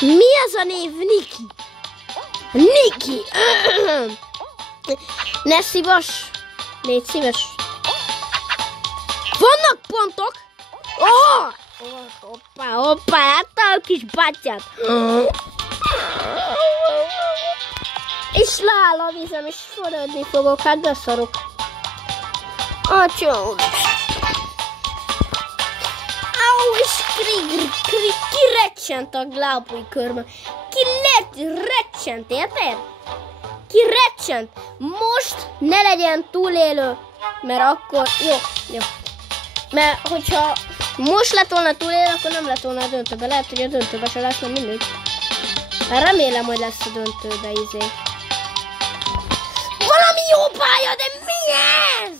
Mi ez a név? Niki? Niki! Ne szívas! Légy szíves! Vannak pontok! Hoppá, láttál a kis bátyát! És leáll a vízem, és forradni fogok, hát beszarok. Atya úr! Au, és kirecsent a lábújkörbe. Kirecsent, érted? Kirecsent. Most ne legyen túlélő, mert akkor... Jó. Mert hogyha most lett volna túlélő, akkor nem lett volna a döntőbe. Lehet, hogy a döntőbe se lesz, nem mindegy. Remélem, hogy lesz a döntőbe, Valami jó pálya, de mi ez?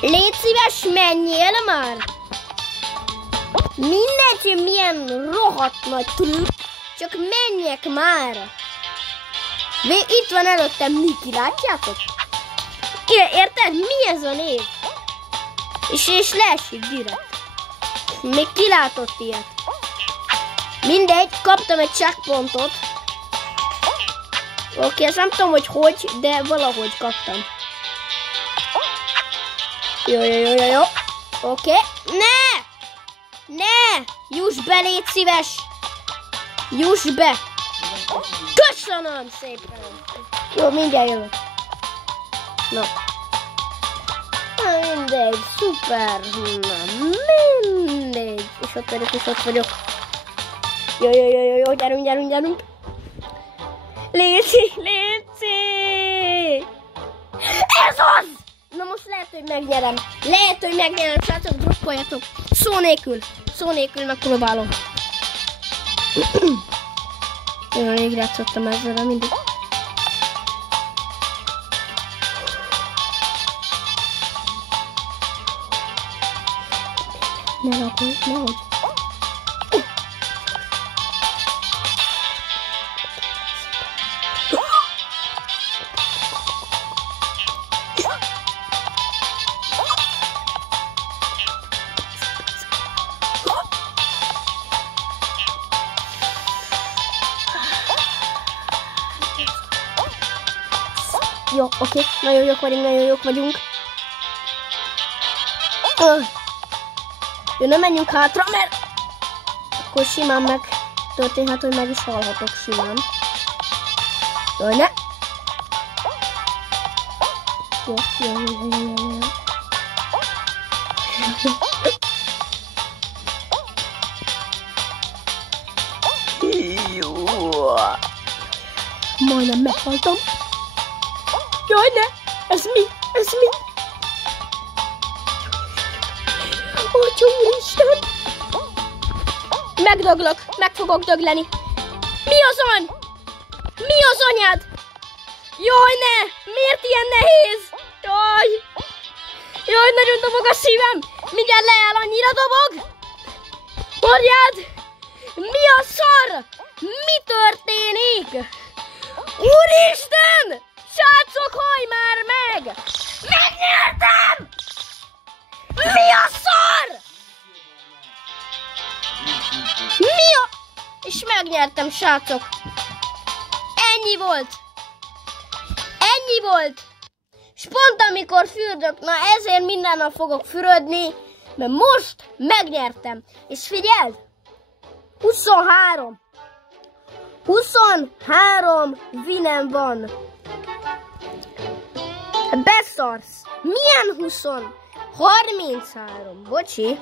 Légy szíves, menjél már! Mindegy, hogy milyen rohadt nagy trükk, csak menjek már! Itt van előttem Niki, látjátok? Érted? Mi ez a név? És leesik direkt. Még kilátott ilyet. Mindegy, kaptam egy checkpointot. Oké, ezt nem tudom, hogy, de valahogy kaptam. Jó. Oké. Ne! Juss be, légy szíves! Juss be! Köszönöm szépen! Jó, mindjárt jövök. Na. Mindegy, szuper! Mindegy! És ott vagyok. Jó, gyerünk! Léci! Ez az! Na most lehet, hogy megnyerem. Srácok, drukkoljatok. Szó nélkül megpróbálom. Én rég játszottam ezzel, de mindig. Nehogy. Jó, oké. Nagyon jók vagyunk. Jó, nem menjünk hátra, mert akkor simán megtörténhet, hogy meg is halhatok simán. Jó, ne! Jó. Majdnem meghaltam. Jaj, ne! Ez mi? Atya úristen! Megdöglök, meg fogok dögleni. Mi az anyád? Jaj, ne! Miért ilyen nehéz? Jaj, nagyon dobog a szívem. Mindjárt leáll, annyira dobog. Orjád! Mi a szar? Mi történik? Úristen! Srácok, hallj már meg! Megnyertem! Mi a szar? És megnyertem, srácok. Ennyi volt. És pont amikor fürdök, na ezért minden nap fogok fürödni, mert most megnyertem. És figyeld! 23 winem van. Beszarsz. Milyen 20? 33. Bocsi.